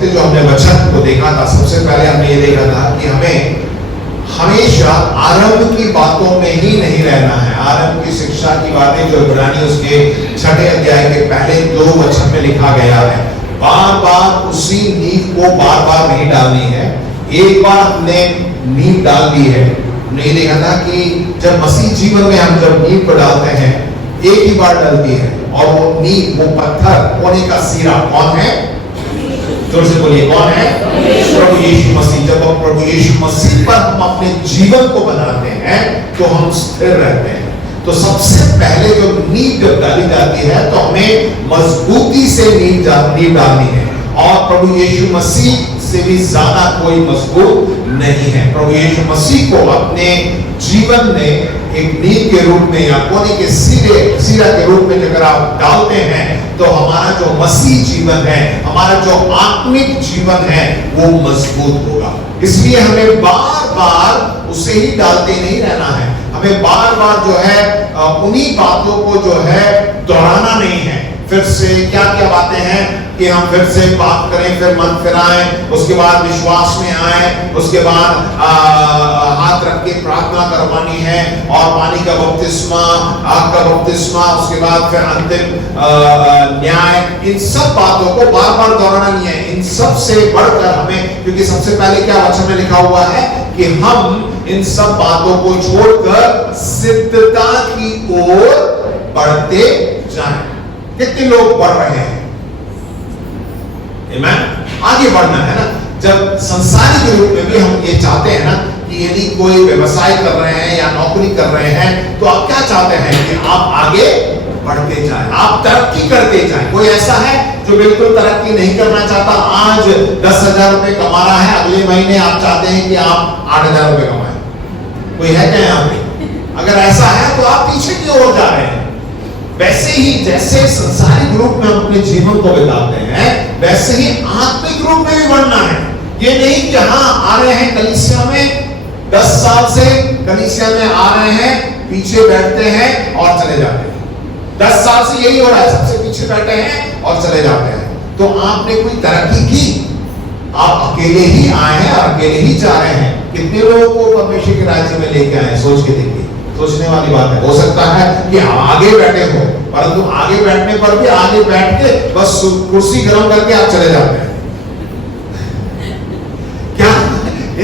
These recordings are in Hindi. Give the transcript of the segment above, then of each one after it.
हफ्ते जो हमने वचन को देखा था, सबसे पहले हमने ये देखा था कि हमें हमेशा आरंभ की बातों में ही नहीं रहना है। आरंभ की शिक्षा की बातें जो इब्रानी उसके 6 अध्याय के पहले 2 वचन में लिखा गया है, बार बार उसी नींव को बार बार नहीं डालनी है। एक बार हमने नींव डाल दी है। हमने ये देखा था कि जब मसीह जीवन में हम जब नींव को डालते हैं, एक ही बार डलती है, और वो नींव, वो पत्थर होने का सिरा कौन है? जोर से बोलिए, कौन है? प्रभु यीशु मसीह। जब हम प्रभु यीशु मसीह पर हम अपने जीवन को बनाते हैं तो हम स्थिर रहते हैं। तो सबसे पहले जो नींव जब डाली जाती है तो हमें मजबूती से नींव डालनी है, और प्रभु यीशु मसीह से भी ज्यादा कोई मजबूत नहीं है। प्रभु यीशु मसीह को अपने जीवन में एक नींव के रूप में या कोने के सिरा के रूप में अगर आप डालते हैं तो हमारा जो मसीह जीवन है, हमारा जो आत्मिक जीवन है, वो मजबूत होगा। इसलिए हमें बार बार उसे ही डालते नहीं रहना है। हमें बार बार जो है उन्हीं बातों को जो है दोहराना नहीं है। फिर से क्या क्या बातें हैं कि हम फिर से बात करें, फिर मन फिराएं, उसके बाद विश्वास में आए, उसके बाद हाथ रख के प्रार्थना करवानी है, और पानी का बपतिस्मा, आग का बपतिस्मा, उसके बाद फिर अंतिम न्याय। इन सब बातों को बार बार दोहराना नहीं है। इन सब से बढ़कर हमें, क्योंकि सबसे पहले क्या वचन में लिखा हुआ है कि हम इन सब बातों को छोड़कर सिद्धता की ओर बढ़ते जाएं। कितने लोग बढ़ रहे हैं? आमीन। आगे बढ़ना है ना। जब संसारिक रूप में भी हम ये चाहते हैं ना कि यदि कोई व्यवसाय कर रहे हैं या नौकरी कर रहे हैं, तो आप क्या चाहते हैं कि आप आगे बढ़ते जाएं, आप तरक्की करते जाएं। कोई ऐसा है जो बिल्कुल तरक्की नहीं करना चाहता? आज 10,000 रुपए कमा रहा है, अगले महीने आप चाहते हैं कि आप 8,000 रुपए कमाएं। कोई है क्या यहाँ पे? अगर ऐसा है तो आप पीछे की ओर जा रहे हैं। वैसे ही जैसे संसारिक रूप में हम अपने जीवन को बिताते हैं, वैसे ही आत्मिक रूप में भी बढ़ना है। ये नहीं कि हाँ आ रहे हैं कलीसिया में, 10 साल से कलीसिया में आ रहे हैं, पीछे बैठते हैं और चले जाते हैं। 10 साल से यही हो रहा है, सबसे पीछे बैठे हैं और चले जाते हैं। तो आपने कोई तरक्की की? आप अकेले ही आए हैं और अकेले ही जा रहे हैं। कितने लोगों को परमेश्वर के राज्य में लेके आए? सोच के देखिए। सोचने वाली बात है। हो सकता है कि आगे बैठे हो, परंतु आगे बैठने पर भी आगे बैठ के बस कुर्सी गर्म करके आप चले जाते हैं। क्या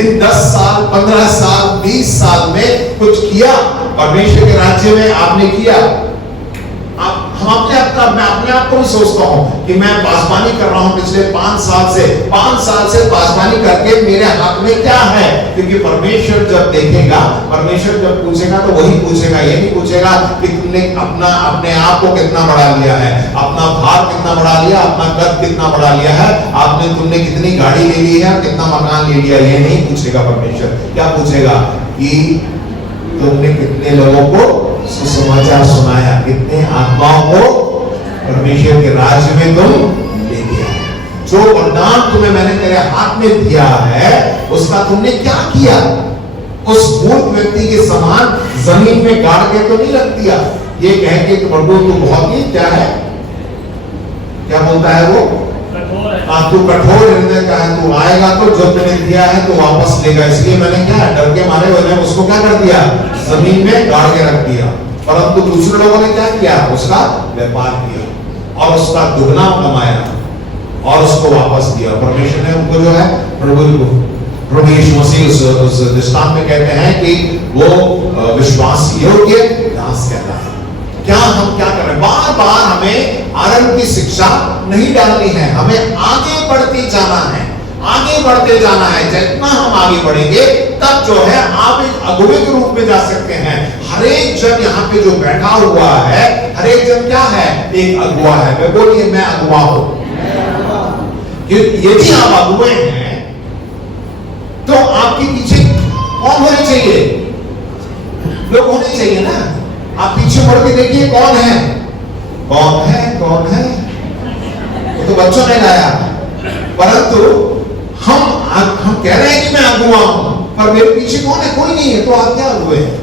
इन 10 साल, 15 साल, 20 साल में कुछ किया? परमेश्वर के राज्य में आपने किया? मैं अपने आप को भी सोचता हूं कि मैं पासवानी कर रहा हूं पिछले 5 साल से पासवानी करके मेरे हाथ में क्या है? क्योंकि परमेश्वर जब देखेगा, परमेश्वर जब पूछेगा तो वही पूछेगा, ये नहीं पूछेगा कि तुमने अपने आप को कितना बढ़ा लिया है, अपना भार कितना बढ़ा लिया, अपना कद कितना बढ़ा लिया है, तुमने कितनी गाड़ी ले ली है, कितना मकान ले लिया, ये नहीं पूछेगा परमेश्वर। क्या पूछेगा कि तुमने कितने लोगों को सुसमाचार सुनाया, कितने आत्माओं को परमेश्वर के राज्य में तुम ले गया। जो वरदान तुम्हें मैंने तेरे हाथ में दिया है, उसका तुमने क्या किया? उस मूर्ख व्यक्ति के समान जमीन में गाड़ के तो नहीं रख दिया, ये कह के कि प्रभु तू बहुत ही क्या है, क्या बोलता है वो, तू कठोर हृदय का है, तू आएगा तो जो मैंने दिया है तो वापस लेगा। इसलिए मैंने क्या डर के मारे मैंने उसको क्या कर दिया? जमीन में गाड़ के रख दिया। परंतु दूसरे लोगों ने क्या किया? उसका व्यापार किया और उसका दुगना कमाया और उसको वापस दिया। परमेश्वर ने उनको जो है प्रभु यीशु मसीह उस दृष्टांत में कहते हैं कि वो विश्वास योग्य दास कहता है। क्या हम क्या कर रहे हैं? बार बार हमें आरंभ की शिक्षा नहीं डालनी है, हमें आगे बढ़ते जाना है, आगे बढ़ते जाना है। जितना हम आगे बढ़ेंगे तब जो है आप एक अगुवे के रूप में जा सकते हैं। हर एक जन यहाँ पे जो बैठा हुआ है, हर एक जन क्या है? एक अगुवा है। मैं बोलिए मैं अगुवा हूं। यदि आप अगुवे हैं तो आपके पीछे कौन होने चाहिए? लोग होने चाहिए ना। आप पीछे मुड़ के देखिए कौन है, कौन है, कौन है? वो तो बच्चों ने गाया, परंतु हम कह रहे हैं कि मैं अगुवा हूं, पर मेरे पीछे कौन है? कोई नहीं है। तो आप क्या अगुवे हैं?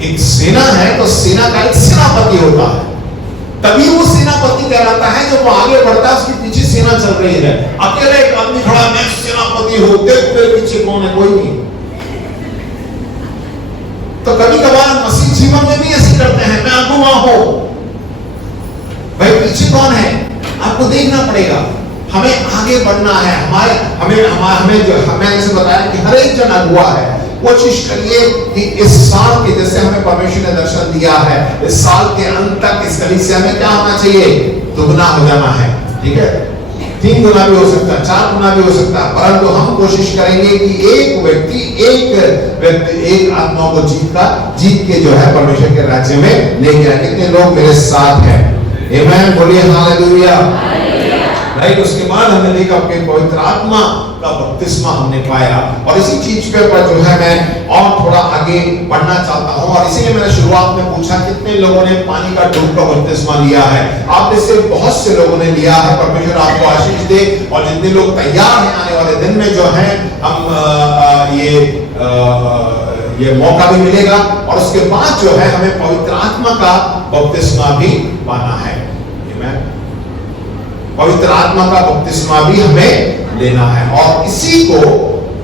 एक सेना है तो सेना का एक सेनापति होता है। तभी वो सेनापति कहलाता है। जब वो आगे बढ़ता है उसके पीछे सेना चल रही है। अकेले एक आदमी खड़ा, मैं सेनापति हूं, देख मेरे पीछे कौन है, कोई नहीं। तो कभी कभार मसीह जीवन में भी ऐसे करते हैं, मैं अगुवा हूं, भाई पीछे कौन है आपको देखना पड़ेगा। हमें आगे बढ़ना है। हमें जो मैंने जैसे बताया कि हर एक जन अगुवा है। कोशिश करिए कि इस साल के, जैसे हमें परमेश्वर ने दर्शन दिया है, इस साल के अंत तक इस कलीसिया में क्या होना चाहिए, दुगना हो जाना है। ठीक है, 3 गुना भी हो सकता है, 4 गुना भी हो सकता है, परंतु हम कोशिश करेंगे कि एक व्यक्ति एक आत्मा को जीत के जो है परमेश्वर के राज्य में लेके आए। कितने लोग मेरे साथ हैं? आमीन, बोलिए हालेलुया। राइट, उसके बाद हमने देखा कि पवित्र आत्मा का बपतिस्मा हमने पाया, और इसी चीज पे पर जो है मैं और थोड़ा आगे बढ़ना चाहता हूं। और इसीलिए मैंने शुरुआत में पूछा कितने लोगों ने पानी का डूब का बपतिस्मा लिया है। आप में से बहुत से लोगों ने लिया है। परमेश्वर आपको आशीष दे। और जितने लोग तैयार हैं आने वाले दिन में जो है हम ये मौका भी मिलेगा, और उसके बाद जो है हमें पवित्र आत्मा का बपतिस्मा भी पाना है। पवित्र आत्मा का बपतिस्मा भी हमें लेना है। और इसी को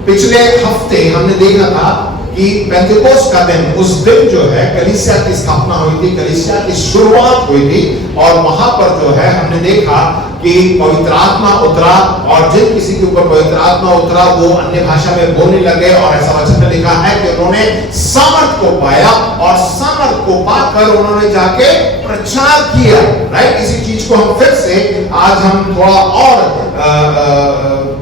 पिछले हफ्ते हमने देखा था कि पेंटेकोस्ट का दिन, उस दिन जो है कलीसिया की स्थापना हुई थी, कलीसिया की शुरुआत हुई थी। और वहां पर जो है हमने देखा कि पवित्र आत्मा उतरा, और जिन किसी के ऊपर पवित्र आत्मा उतरा वो अन्य भाषा में बोलने लगे। और ऐसा वचन में लिखा है कि उन्होंने सामर्थ को पाया, और सामर्थ को पाकर उन्होंने जाके प्रचार किया। राइट, इसी चीज को हम फिर से आज हम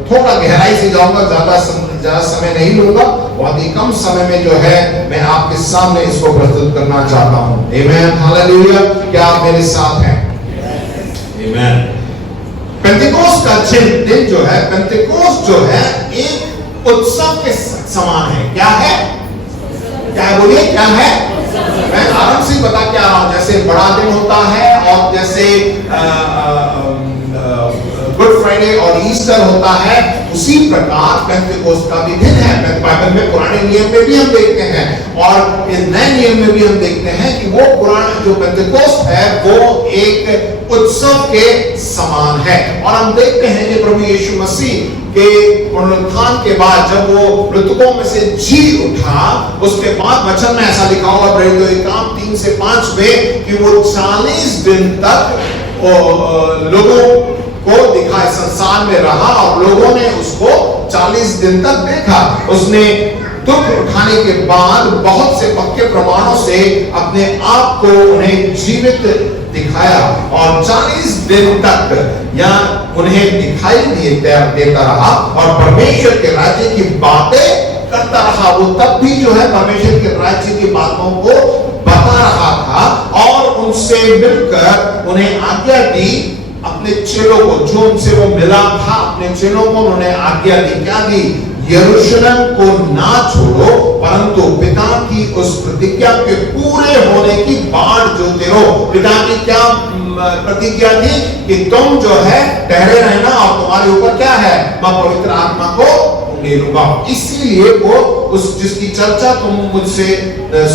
थोड़ा गहराई से जाऊंगा, ज्यादा समय नहीं लूंगा। बहुत ही कम समय में जो है मैं आपके सामने इसको प्रस्तुत करना चाहता हूं। आमीन, हालेलुया। क्या आप मेरे साथ हैं? आमीन। पेंटेकोस्ट का दिन जो है, पेंटेकोस्ट जो है एक उत्सव के समान है। क्या है? क्या बोलिए, क्या है? मैं आराम से बता के आ रहा हूं। जैसे बड़ा दिन होता है, और जैसे गुड फ्राइडे और ईस्टर होता है, उसी प्रकार पेंटेकोस्ट का भी दिन है। बाइबल में पुराने नियम में भी हम देखते हैं, और इस नए नियम में भी हम देखते हैं कि वो पुराना जो पेंटेकोस्ट है वो एक उत्सव के समान है। और हम देखते हैं कि प्रभु यीशु मसीह के पुनरुत्थान के बाद जब वो मृतकों में से जी उठा, उसके बाद वचन में ऐसा लिखा हुआ प्रेरितों के काम 3 से 5 में कि वो 40 दिन तक लोगों को दिखा, संसार में रहा, और लोगों ने उसको 40 दिन तक देखा। उसने दुख उठाने के बाद बहुत से पक्के प्रमाणों से अपने आप को उन्हें जीवित दिखाया, और 40 दिन तक या उन्हें दिखाई देता रहा, और परमेश्वर के राज्य की बातें करता रहा। वो तब भी जो है परमेश्वर के राज्य की बातों को बता रहा था, और उनसे मिलकर उन्हें आज्ञा दी अपने चेलों को, जो उनसे वो मिला था, अपने चेलों को उन्होंने आज्ञा दी। क्या दी? यरूशलेम को ना छोड़ो, परंतु पिता की उस प्रतिज्ञा के पूरे होने की बाट जोते रहो। पिता की क्या प्रतिज्ञा थी कि तुम जो है ठहरे रहना, और तुम्हारे ऊपर क्या है, मैं पवित्र आत्मा को ले लूंगा। इसीलिए वो उस जिसकी चर्चा तुम मुझसे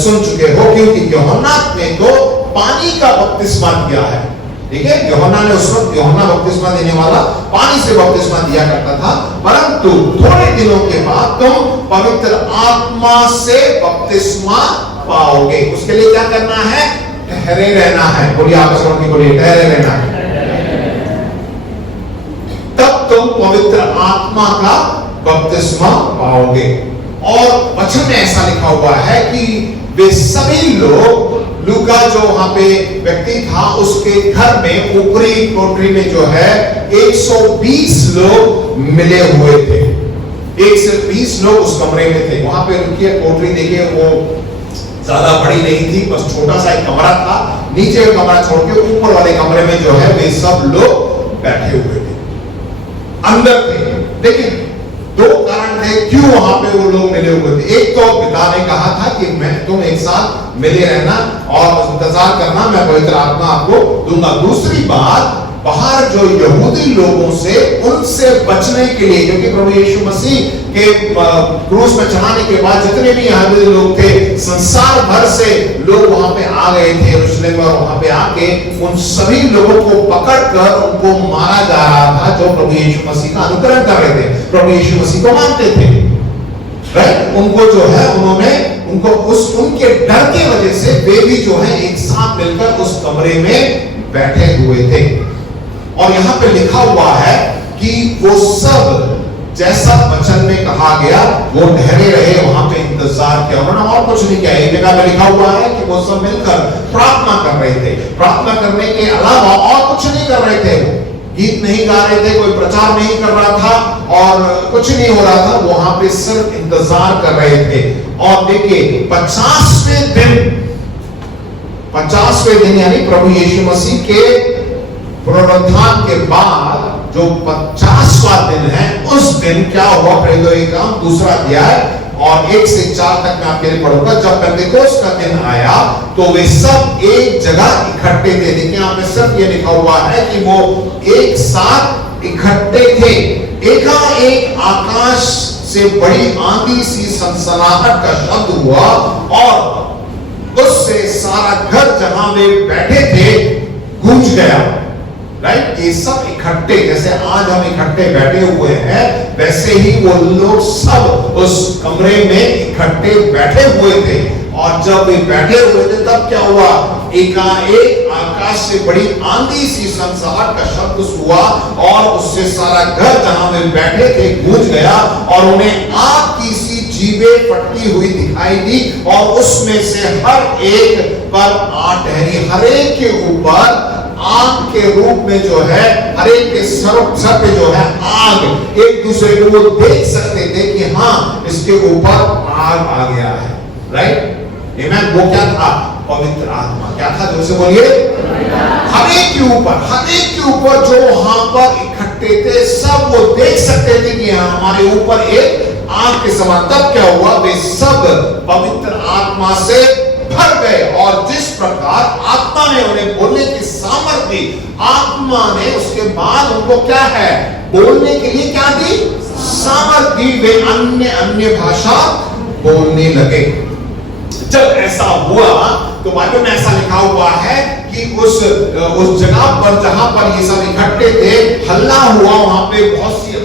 सुन चुके हो, क्योंकि यूहन्ना ने तो पानी का बपतिस्मा दिया है। ठीक है, यूहन्ना ने उस वक्त, यूहन्ना बपतिस्मा देने वाला पानी से बपतिस्मा दिया करता था, परंतु थोड़े दिनों के बाद तुम पवित्र आत्मा से बपतिस्मा पाओगे। उसके लिए क्या करना है? ठहरे रहना है। बोलिए, आपस में बोलिए, ठहरे रहना है। तब तुम पवित्र आत्मा का बपतिस्मा पाओगे। और वचन में ऐसा लिखा हुआ है कि वे सभी लोग, लूका जो वहां पे व्यक्ति था, उसके घर में ऊपरी कोठरी में जो है 120 लोग मिले हुए थे। 1 से 20 लोग उस कमरे में थे। वहां पे रुकिए, कोठरी देखिए, वो ज्यादा बड़ी नहीं थी, बस छोटा सा एक कमरा था। नीचे का कमरा छोड़ के ऊपर वाले कमरे में जो है वे सब लोग बैठे हुए थे, अंदर थे। देखिए, 2 कारण थे क्यों वहां पे वो लोग मिले हुए थे। एक तो पिता ने कहा था कि मैं तुम एक साथ मिले रहना और इंतजार करना, मैं पवित्र आत्मा आपको दूंगा। दूसरी बात, बाहर जो यहूदी लोगों से उनसे बचने के लिए, क्योंकि प्रभु यीशु मसीह के क्रूस में चढ़ाने के बाद जितने भी यहूदी लोग थे, संसार भर से लोग वहां पे आ गए थे यरूशलेम में, और वहां पे आके उन सभी लोगों को पकड़कर उनको मारा जा रहा था जो प्रभु यीशु मसीह का अनुकरण कर रहे थे, प्रभु यीशु मसीह को मानते थे। राइट, उनको जो है उन्होंने उनको उनके डर की वजह से वे भी जो है एक साथ मिलकर उस कमरे में बैठे हुए थे। और यहां पे लिखा हुआ है कि वो सब जैसा वचन में कहा गया वो ठहरे रहे, वहां पे इंतजार किया, उन्होंने और कुछ नहीं किया। एक जगह में लिखा हुआ है कि वो सब मिलकर प्रार्थना कर रहे थे। प्रार्थना करने के अलावा और कुछ नहीं कर रहे थे, गीत नहीं गा रहे थे, कोई प्रचार नहीं कर रहा था और कुछ नहीं हो रहा था, वहां पे सिर्फ इंतजार कर रहे थे। और देखिए 50वें दिन यानी प्रभु यीशु मसीह के पुनरुत्थान के बाद जो 50वां दिन है, उस दिन क्या हुआ? प्रेरितों का काम 2 अध्याय और 1 से 4 तक मैं आपके लिए पढ़ूंगा। जब पेंटेकोस्त का दिन आया तो वे सब एक जगह इकट्ठे थे। देखिए यहाँ पे सिर्फ ये लिखा हुआ है कि वो एक साथ इकट्ठे थे। एकाएक आकाश से बड़ी आंधी सी सनसनाहट का शब्द हुआ और उससे सारा घर जहां वे बैठे थे गूंज गया। राइट, ये सब इकट्ठे, जैसे आज हम इकट्ठे बैठे हुए हैं, वैसे ही वो लोग सब उस कमरे में इकट्ठे बैठे हुए थे। और जब वे बैठे हुए थे तब क्या हुआ? एकाएक आकाश से बड़ी आंधी सी सनसनाहट का शब्द हुआ और उससे सारा घर जहां वे बैठे थे गूंज गया और उन्हें आग की सी जीभें फटती हुई दिखाई दी और उसमें से हर एक पर आ ठहरी। हर एक के ऊपर आग के रूप में जो है, हर एक के सर पे जो है आग, एक दूसरे को वो देख सकते थे कि हाँ इसके ऊपर आग आ गया है। राइट, आमेन। वो क्या था? पवित्र आत्मा। क्या था? जो से बोलिए, हर एक के ऊपर जो वहां पर इकट्ठे थे सब वो देख सकते थे कि हमारे ऊपर एक आग के समान। तब क्या हुआ? वे सब पवित्र आत्मा से भर गए और जिस प्रकार आत्मा ने उन्हें बोलने की सामर्थ्य दी, आत्मा ने उसके बाद उनको क्या है? बोलने के लिए क्या दी? सामर्थ्य दी। वे अन्य भाषा बोलने लगे। जब ऐसा हुआ तो बाइबल में ऐसा लिखा हुआ है कि उस जगह पर जहां पर ये सब इकट्ठे थे, हल्ला हुआ, वहां पे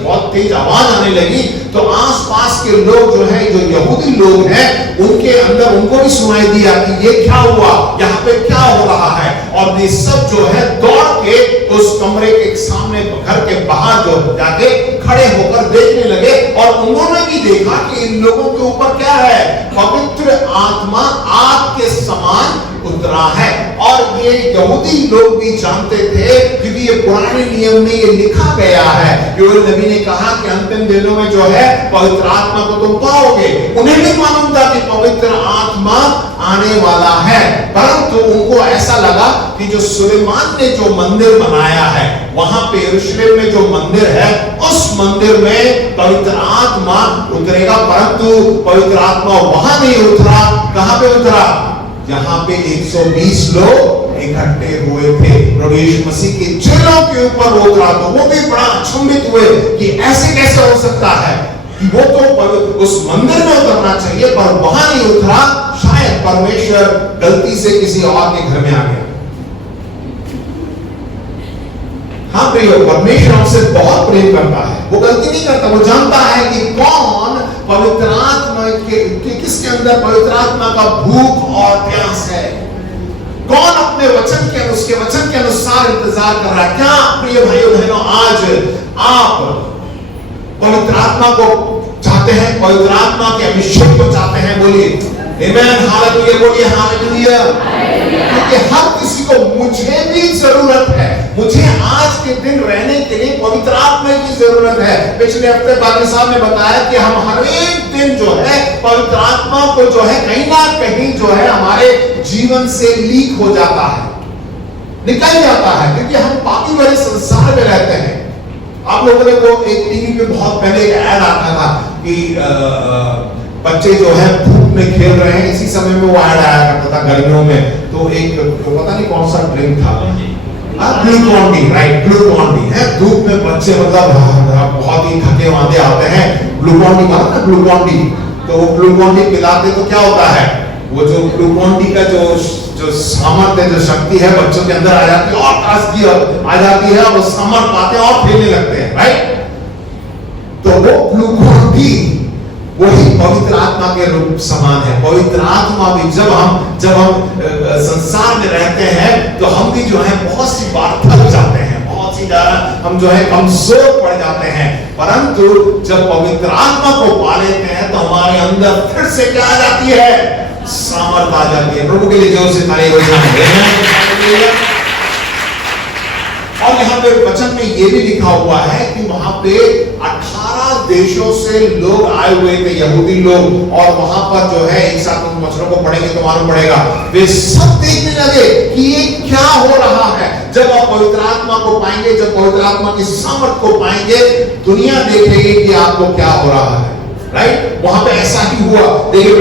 बहुत तेज आवाज आने लगी। तो आसपास के लोग जो है, जो यहूदी लोग हैं, उनके अंदर उनको भी सुनाई दिया कि ये क्या हुआ, यहाँ पे क्या हो रहा है। और ये सब जो है दौड़ के उस कमरे के सामने, घर के बाहर जो जाके खड़े होकर देखने लगे और उन्होंने भी देखा कि इन लोगों के ऊपर क्या है? पवित्र आत्मा आग के समान उतरा है। और ये यहूदी लोग भी जानते थे क्योंकि ये पुराने नियम में ये लिखा गया है। योएल नबी ने कहा कि अंतिम दिनों में जो है पवित्र आत्मा को तुम पाओगे। उन्हें भी मालूम था कि पवित्र आत्मा आने वाला है, परंतु उनको ऐसा लगा कि जो सुलेमान ने जो मंदिर बनाया है, वहां पे यरूशलेम में जो मंदिर है, उस मंदिर में पवित्र आत्मा उतरेगा। परंतु पवित्र आत्मा वहां नहीं उतरा। कहां पे उतरा? जहां पे 120 लोग इकट्ठे हुए थे। प्रभु यीशु मसीह के चेलों के ऊपर वो उतरा। तो वो भी बड़ा अचंभित हुए कि ऐसे कैसे हो सकता है कि वो तो उस मंदिर में उतरना चाहिए पर वहां नहीं उतरा। शायद परमेश्वर गलती से किसी और के घर में आ गया। हाँ प्रियो, परमेश्वर हमसे बहुत प्रेम करता है, वो गलती नहीं करता। वो जानता है कि कौन पवित्र आत्मा के किसके अंदर पवित्र आत्मा का भूख और प्यास है, कौन अपने वचन के, उसके वचन के अनुसार इंतजार कर रहा है। क्या प्रिय भाइयों बहनों, आज आप पवित्र आत्मा को चाहते हैं? पवित्र आत्मा के अभिषेक को चाहते हैं? बोलिए आमेन, हालेलुया, बोलिए हालेलुया। क्योंकि हर किसी को, मुझे भी जरूरत है, मुझे आज के दिन रहने के लिए पवित्र आत्मा की जरूरत है। पिछले हफ्ते पादी साहब ने बताया कि हम हर एक दिन जो है पवित्र आत्मा को जो है कहीं ना कहीं जो है हमारे जीवन से लीक हो जाता है, निकल जाता है, क्योंकि हम पापी भरे संसार में रहते हैं। आप लोगों ने वो एक टीवी पे बहुत पहले एक ऐड आता था कि बच्चे जो है धूप में खेल रहे हैं, इसी समय में वो ऐड आया करता था गर्मियों में। तो एक पता नहीं कौन सा ड्रिंक था, Glucon D, right, Glucon D है। धूप में बच्चे मतलब बहुत ही थके मांदे आते हैं, ग्लूकॉन डी माना ना, ग्लूकॉन डी, तो वो ग्लूकॉन डी पिलाते तो क्या होता है, वो जो ग्लूकॉन डी का जो सामर्थ्य, जो शक्ति है बच्चों के अंदर आ जाती है और ताजगी आ जाती है, वो सामर्थ्य पाते हैं और खेलने लगते हैं, राइट। तो वो ग्लूकॉन डी वही पवित्र आत्मा के रूप समान है। पवित्र आत्मा भी जब हम संसार में रहते हैं तो हम भी जो है बहुत सी बार थक जाते हैं, बहुत सी ज्यादा हम जो है कमजोर पड़ जाते हैं, परंतु जब पवित्र आत्मा को पा लेते हैं तो हमारे अंदर फिर से क्या आ जाती है, सामर्थ आ जाती है। प्रभु के लिए जोर से ताली बजाएं। और यहाँ पे वचन में ये भी लिखा हुआ है कि वहां पे 18 देशों से लोग आए हुए थे, यहूदी लोग, और वहां पर जो है एक साथ उन वचनों को पढ़ेंगे तो मालूम पड़ेगा, वे सब देखने लगे कि ये क्या हो रहा है। जब आप पवित्र आत्मा को पाएंगे, जब पवित्र आत्मा की सामर्थ को पाएंगे, दुनिया देखेगी कि आपको क्या हो रहा है, राइट। वहां पे ऐसा ही हुआ। देखिए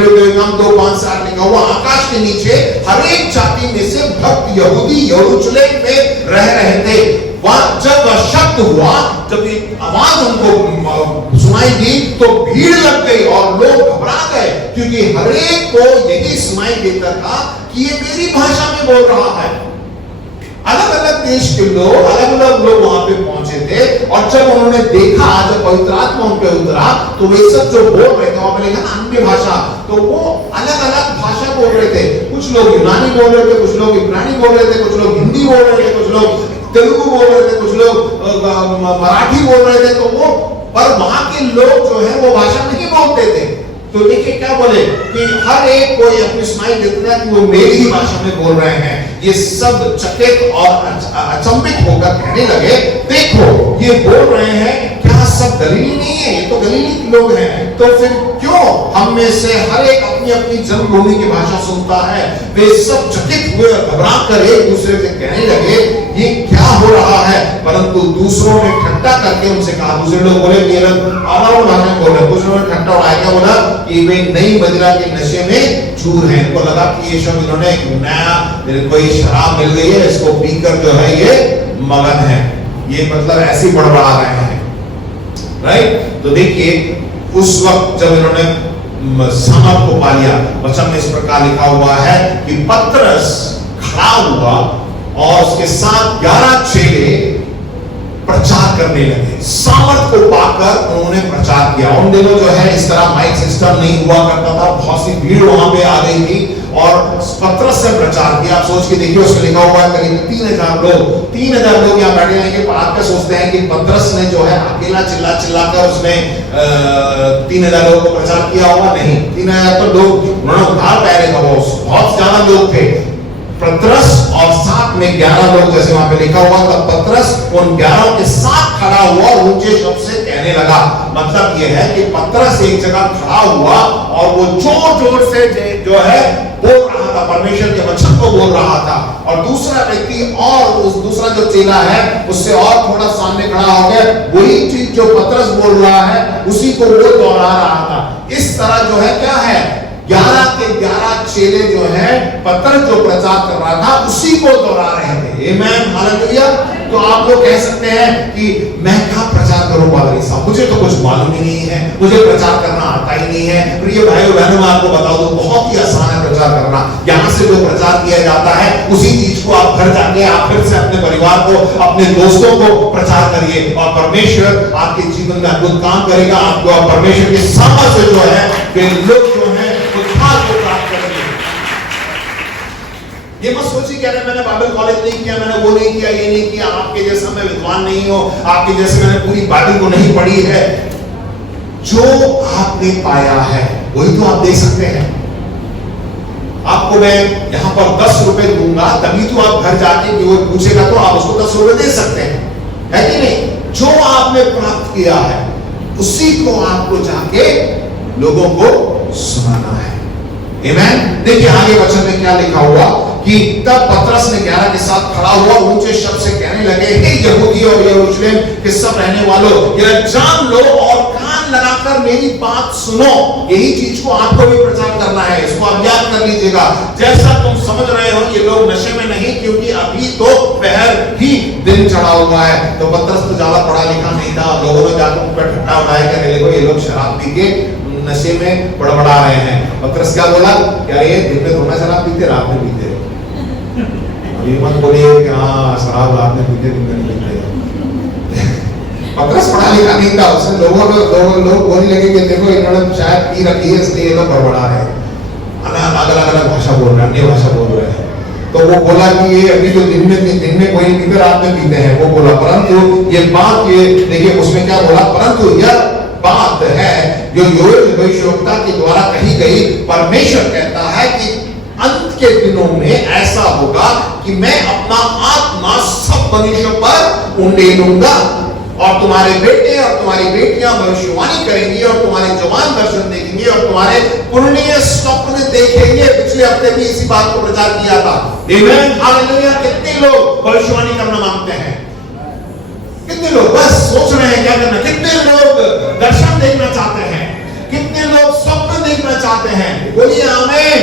2:5 लिखा हुआ, आकाश के नीचे हर एक जाति में से भक्त यहूदी यरूशलेम में रह रहे थे। जब वह शब्द हुआ, जब एक आवाज उनको सुनाई दी तो भीड़ लग गई और लोग घबरा गए, क्योंकि हर एक को यही सुनाई देता था कि ये मेरी भाषा में बोल रहा है। अलग अलग देश के लोग, अलग अलग लोग वहां पे पहुंचे थे, और जब उन्होंने देखा, जब पवित्र आत्मा उन पे उतरा, तो वे सब जो बोल रहे थे, वहां पे लिखा ना अन्य भाषा, तो वो अलग अलग भाषा बोल रहे थे। कुछ लोग यूनानी बोल रहे थे, कुछ लोग इब्रानी बोल रहे थे, कुछ लोग हिंदी बोल रहे थे, कुछ लोग तेलुगु बोल रहे थे, कुछ लोग मराठी बोल रहे थे। तो वो, पर वहां के लोग जो है वो भाषा नहीं बोलते थे। तो देखिए क्या बोले कि हर एक को अपनी सुनाई देता है कि वो मेरी ही भाषा में बोल रहे हैं। ये सब चकित और अचंभित होकर कहने लगे, देखो ये बोल रहे हैं, क्या सब गलीली नहीं है? ये तो गलीली लोग हैं, तो फिर क्यों हम में से हर एक अपनी अपनी जन्मभूमि की भाषा सुनता है? वे सब चकित हुए, घबरा कर एक दूसरे से कहने लगे, ये क्या हो रहा है? परंतु दूसरों ने ठट्ठा करके उनसे कहा, दूसरे लोग बोले कि ये लोग अलग भाषा बोल रहे, दूसरों ने ठट्ठा उड़ाया, क्या बोला कि वे नई मदिरा के नशे में चूर हैं। इनको लगा कि ये सब इन्होंने एक नया कोई शराब मिल गई है, इसको पीकर जो है ये मगन है, ये मतलब ऐसे बढ़ रहा है, राइट। तो देखिए उस वक्त जब इन्होंने सामर्थ को पा लिया, वचन में इस प्रकार लिखा हुआ है कि पतरस खड़ा हुआ और उसके साथ 11 चेले प्रचार करने लगे। सामर्थ को पाकर उन्होंने प्रचार किया। उन दिनों जो है इस तरह माइक सिस्टम नहीं हुआ करता था, बहुत सी भीड़ वहां पे आ गई थी और पतरस से प्रचार किया। आप सोच के देखिए, उसमें लिखा हुआ है करीब 3000 लोग यहाँ बैठे हैं। कि आप क्या सोचते हैं कि पतरस ने जो है अकेला चिल्ला कर उसने 3000 लोगों को प्रचार किया होगा? नहीं, 3000 तो लोग उन्होंने उधार पहले था, बहुत ज्यादा लोग थे। पतरस और साथ में 11 लोग, जैसे वहां पे लिखा हुआ था, पतरस उन 11 के साथ खड़ा हुआ और ऊंचे शब्द से कहने लगा। मतलब यह है कि पतरस एक जगह खड़ा हुआ और वो जोर जोर से जो है बोल रहा था, परमेश्वर के वचन को बोल रहा था, और दूसरा व्यक्ति और उस दूसरा जो चेला है उससे और थोड़ा सामने खड़ा हो गया, वही चीज जो पतरस बोल रहा है उसी को वो दोहरा रहा था। इस तरह जो है क्या है, 11 के 11 चेले जो है पतरस जो प्रचार कर रहा था उसी को दोहरा रहे थे। आमेन, हालेलुया। तो आप लोग कह सकते हैं कि मैं क्या प्रचार करूं पादरी साहब, मुझे तो कुछ मालूम ही नहीं है, मुझे प्रचार करना आता ही नहीं है। प्रिय भाइयों बहनों, मैं आपको बता दूं, बहुत ही आसान है प्रचार करना। यहाँ से जो प्रचार किया जाता है उसी चीज को आप घर जाके आप फिर से अपने परिवार को, अपने दोस्तों को प्रचार करिए और परमेश्वर आपके जीवन में अद्भुत काम करेगा। आपको परमेश्वर के सामर्थ्य जो है वे लोग जो है को प्राप्त करेंगे। ये मत सोचिए कि मैंने बाइबल कॉलेज नहीं किया, मैंने वो नहीं किया, ये नहीं किया, आपके जैसा मैं विद्वान नहीं हूं, आपके जैसे मैंने पूरी बाइबल को नहीं पढ़ी है। जो आपने पाया है वही तो आप दे सकते हैं। आपको मैं यहां पर 10 रुपए दूंगा, तभी तो आप घर जाके वो पूछेगा तो आप उसको 10 रुपए दे सकते हैं, है कि नहीं? जो आपने प्राप्त किया है उसी को आपको जाके लोगों को सुनाना है। आमेन। देखिए आगे वचन में क्या लिखा हुआ कि तब पतरस ने 11 के साथ खड़ा हुआ, ऊंचे शब्द से कहने लगे, हे यहूदी और यरूशलेम के सब रहने वालों, यह जान लो और कान लगाकर मेरी बात सुनो। यही चीज को आपको भी प्रचार करना है, इसको आप याद कर लीजिएगा। जैसा तुम समझ रहे हो ये लोग नशे में नहीं, क्योंकि अभी अभी तो पहर ही दिन चढ़ा हुआ है। तो पतरस तो ज्यादा पढ़ा लिखा नहीं था, लोगों ने जाकर उन पर ठट्ठा उड़ाया कि देखो ये लोग शराब पी के नशे में बड़बड़ा रहे हैं। पतरस क्या बोला, क्या ये दिन में थोड़ा शराब पीते, रात में पीते। अभी मत बोलिए कि हाँ शराब रात में पीते, दिन में नहीं पीते। पतरस पढ़ा लिखा नहीं था, उसने लोग बोलने लगे कि देखो इन्होंने शायद पी रखी है इसलिए ये लोग बड़बड़ा रहे हैं, अलग भाषा बोल रहे हैं, अन्य भाषा बोल रहे हैं। तो वो बोला कि ये अभी जो दिन में कोई नहीं पीते, रात में पीते हैं, वो बोला। परंतु ये बात, ये देखिए उसमें क्या बोला, परंतु यह बात है जो योएल भविष्यवक्ता के द्वारा कही गई। परमेश्वर कहता है कि अंत के दिनों में ऐसा होगा कि मैं अपना आत्मा सब मनुष्यों पर उंडेलूंगा, और तुम्हारे बेटे और तुम्हारी बेटियां भविष्यवाणी करेंगी, और तुम्हारे जवान दर्शन देखेंगे, और तुम्हारे पुण्य स्वप्न देखेंगे। पिछले हफ्ते भी इसी बात को प्रचार किया था। आमीन, हालेलुया। कितने लोग भविष्यवाणी करना मांगते हैं? कितने लोग बस सोच रहे हैं क्या करना? कितने लोग दर्शन देखना चाहते हैं? कितने लोग स्वप्न देखना चाहते हैं? बोलिए आमीन।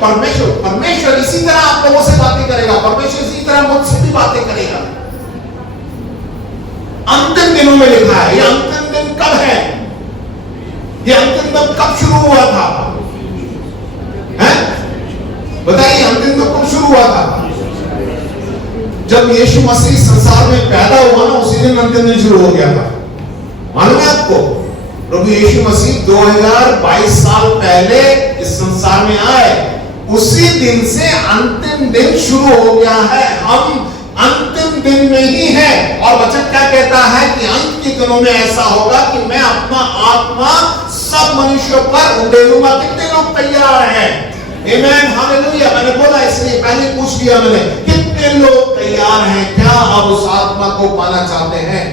परमेश्वर इसी तरह आप लोगों से बातें करेगा, परमेश्वर इसी तरह मुझसे भी बातें करेगा। अंतिम दिनों में लिखा है। ये अंतिम दिन कब है? ये अंतिम दिन कब शुरू हुआ था? बताइए, अंतिम दिन कब शुरू हुआ था? जब यीशु मसीह संसार में पैदा हुआ ना, उसी दिन अंतिम दिन शुरू हो गया था। मालूम है आपको? प्रभु यीशु मसीह 2022 साल पहले इस संसार में आए, उसी दिन से अंतिम दिन शुरू हो गया है। हम अंतिम दिन में ही है, और वचन क्या कहता है कि अंत के दिनों में ऐसा होगा कि मैं अपना आत्मा सब मनुष्यों पर उंडेलूंगा। कितने लोग तैयार हैं? आमीन, हालेलुया। मैंने बोला इसलिए पहले पूछ लिया मैंने, कितने लोग तैयार हैं? क्या आप उस आत्मा को पाना चाहते हैं?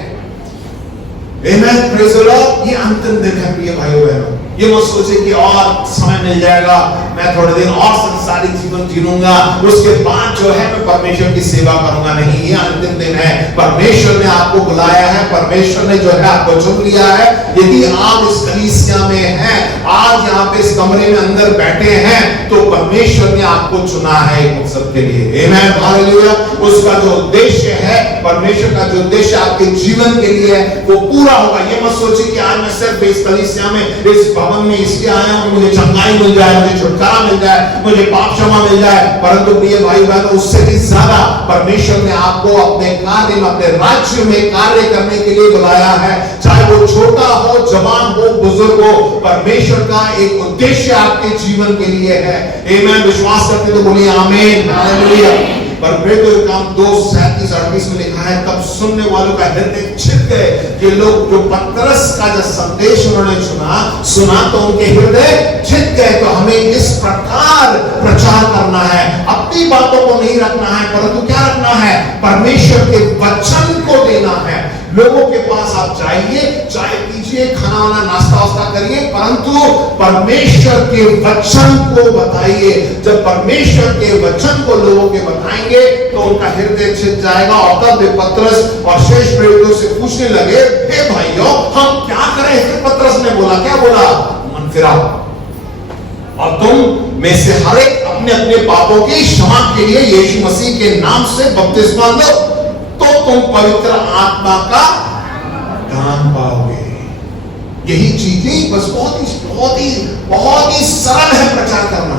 आमीन, प्रेज़ द लॉर्ड। ये अंतिम दिन है प्रिय भाइयों बहनों। ये मत सोचे कि और समय मिल जाएगा, मैं थोड़े दिन और संसारिक जीवन जीऊंगा, उसके बाद जो है मैं परमेश्वर की सेवा करूंगा। नहीं, ये अंतिम दिन है। परमेश्वर ने आपको बुलाया है, परमेश्वर ने जो है आपको चुन लिया है। यदि आप इस कलीसिया में हैं, आज यहाँ पे इस कमरे में अंदर बैठे हैं, तो परमेश्वर ने आपको चुना है एक मकसद के लिए। आमीन, हालेलुया। उसका जो उद्देश्य है, परमेश्वर का जो उद्देश्य आपके जीवन के लिए है, वो पूरा होगा। ये मत सोचिए कि आज मैं सिर्फ इस कलीसिया में, इस भवन में इसलिए आया हूं मुझे चंगाई मिल जाए, मुझे छुटकारा मिल जाए, मुझे पाप क्षमा मिल जाए। परंतु प्रिय भाई बहनों, उससे भी ज्यादा परमेश्वर ने आपको अपने कार्य में, अपने राज्य में कार्य करने के लिए बुलाया है। चाहे वो छोटा हो, जवान हो, बुजुर्ग हो, परमेश्वर का एक उद्देश्य आपके जीवन के लिए है। आमीन, विश्वास करते तो बोलिए आमीन, हालेलुया। पर प्रेरितों के काम 2:37-38 में लिखा है, तब सुनने वालों का हृदय छिद गए। ये लोग जो पतरस का जो संदेश उन्होंने सुना तो उनके हृदय छिद गए। तो हमें इस प्रकार प्रचार करना है, अपनी बातों को नहीं रखना है, परंतु क्या रखना है? परमेश्वर के वचन को देना है। लोगों के पास आप जाइए, चाय पीजिए, खाना वाना नाश्ता वास्ता करिए, परंतु परमेश्वर के वचन को बताइए। जब परमेश्वर के वचन को लोगों के बताएंगे तो उनका हृदय छिद जाएगा। और तब वे पतरस और शेष प्रेरितों से पूछने लगे, हे भाइयों, हम क्या करें? फिर पतरस ने बोला, क्या बोला? मन फिराओ और तुम में से हर एक अपने अपने पापों की क्षमा के लिए यीशु मसीह के नाम से बपतिस्मा लो, तो तुम पवित्र आत्मा का दान पाओगे। यही चीजें बस बहुत ही सरल है प्रचार करना।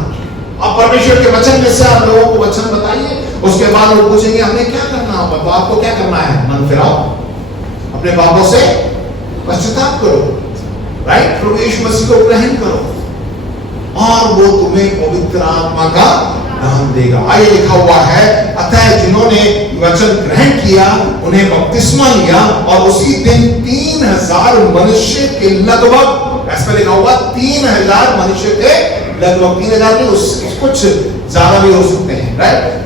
आप परमेश्वर के वचन में से आप लोगों को वचन बताइए, उसके बाद वो पूछेंगे हमें क्या करना होगा। तो आपको क्या करना है? मन फिराओ, अपने पापों से पश्चाताप करो, राइट, प्रभु यीशु मसीह को ग्रहण करो, और वो तुम्हें पवित्र आत्मा का दान देगा। आगे लिखा हुआ है, अतः जिन्होंने वचन ग्रहण किया उन्हें बपतिस्मा लिया, और उसी दिन 3000 मनुष्य के लगभग, ऐसा लिखा हुआ 3000 मनुष्य के लगभग, 3000 नहीं, उससे कुछ ज्यादा भी हो सकते हैं, राइट,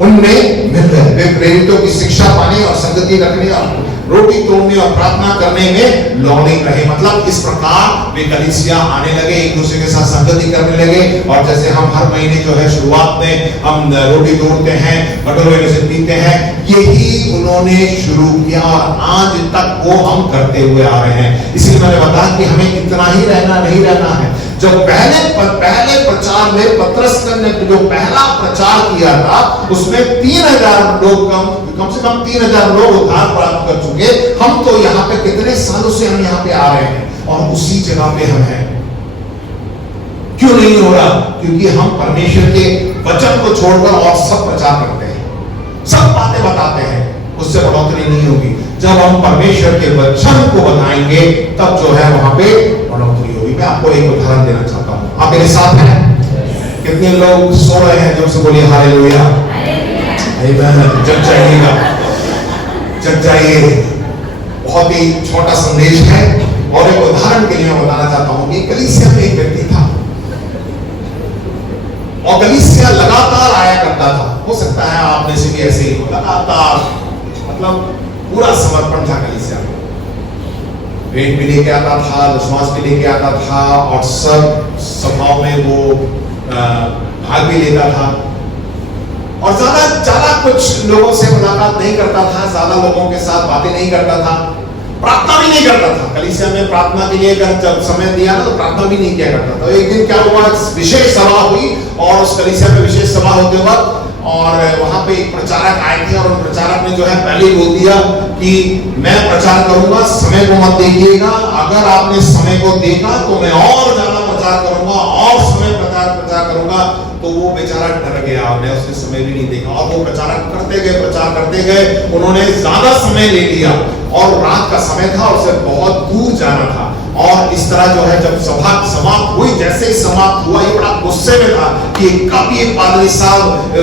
उनमें मिल गए। वे प्रेरितों की शिक्षा पाने और संगति रखने और रोटी तोड़ने और प्रार्थना करने में लौटे रहे। मतलब इस प्रकार वे कलीसिया आने लगे, एक दूसरे के साथ संगति करने लगे। और जैसे हम हर महीने जो है शुरुआत में हम रोटी तोड़ते हैं, बटोरे से पीते हैं, यही उन्होंने शुरू किया और आज तक वो हम करते हुए आ रहे हैं। इसलिए मैंने बताया कि हमें इतना ही रहना नहीं रहना है। जब पहले प्रचार में पतरस ने जो पहला प्रचार किया था उसमें 3000 लोग कम से कम 3000 लोग उद्धार प्राप्त कर चुके। हम तो यहाँ पे कितने सालों से हम यहाँ पे आ रहे हैं और उसी जगह पे हम हैं। क्यों नहीं हो रहा? क्योंकि हम परमेश्वर के वचन को छोड़कर और सब प्रचार करते हैं, सब बातें बताते हैं, उससे बढ़ोतरी नहीं होगी। जब हम परमेश्वर के वचन को बताएंगे तब जो है वहां पे बढ़ोतरी होगी। मैं आपको एक उदाहरण देना चाहता हूं, आप मेरे साथ हैं? कितने लोग सो रहे हैं? जब से बोलिए हालेलुया। जग जाइएगा, जग जाइए। बहुत ही छोटा संदेश है और एक उदाहरण के लिए मैं बताना चाहता हूं कि कलीसिया में एक व्यक्ति था और कलीसिया लगातार आया करता था। हो सकता है आप में से भी ऐसे ही हो, लगातार, मतलब पूरा समर्पण था कलीसिया में। पेट भी लेके आता था, विश्वास भी लेके आता था और सब सभाओं में वो भाग भी लेता था और ज्यादा कुछ लोगों से मुलाकात नहीं करता था, ज्यादा लोगों के साथ बातें नहीं करता था, प्रार्थना भी नहीं करता था। कलीसिया में प्रार्थना के लिए अगर जब समय दिया ना तो प्रार्थना भी नहीं किया करता था। एक दिन क्या हुआ, विशेष सभा हुई और उस कलीसिया में विशेष सभा होते वक्त और वहां पे एक प्रचारक आए थे और उन प्रचारक ने जो है पहले ही बोल दिया कि मैं प्रचार करूंगा, समय को मत देखिएगा, अगर आपने समय को देखा तो मैं और ज्यादा प्रचार करूंगा और समय प्रचार करूंगा। तो वो बेचारा डर गया, मैं उसने समय भी नहीं देखा और वो प्रचार करते गए, उन्होंने ज्यादा समय ले लिया और रात का समय था, उसे बहुत दूर जाना था और इस तरह जो है जब सभा समाप्त हुई, जैसे ही समाप्त हुआ ये बड़ा गुस्से में था कि कब ये पादरी साहब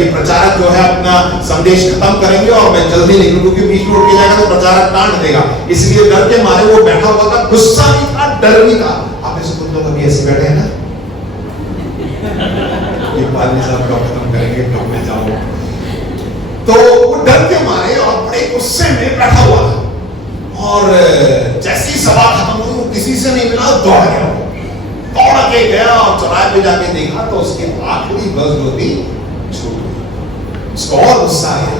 ये प्रचारक जो है अपना संदेश खत्म करेंगे और मैं जल्दी निकलूं, क्योंकि बीच में उठ के जाएगा तो प्रचारक काट देगा। इसलिए डर के मारे वो बैठा हुआ था, गुस्सा भी था, डर भी था। आप ऐसे कुछ लोग अभी ऐसे बैठे हैं ना, ये पादरी साहब कब खत्म करेंगे, कब मैं जाऊं, तो वो डर के मारे और बड़े गुस्से में बैठा हुआ था और जैसी सभा खत्म हुई वो किसी से नहीं मिला, दौड़ के गया और चौराहे पे जाके देखा तो उसकी आखिरी बस जो थी छूट गई। उसको और गुस्सा आया,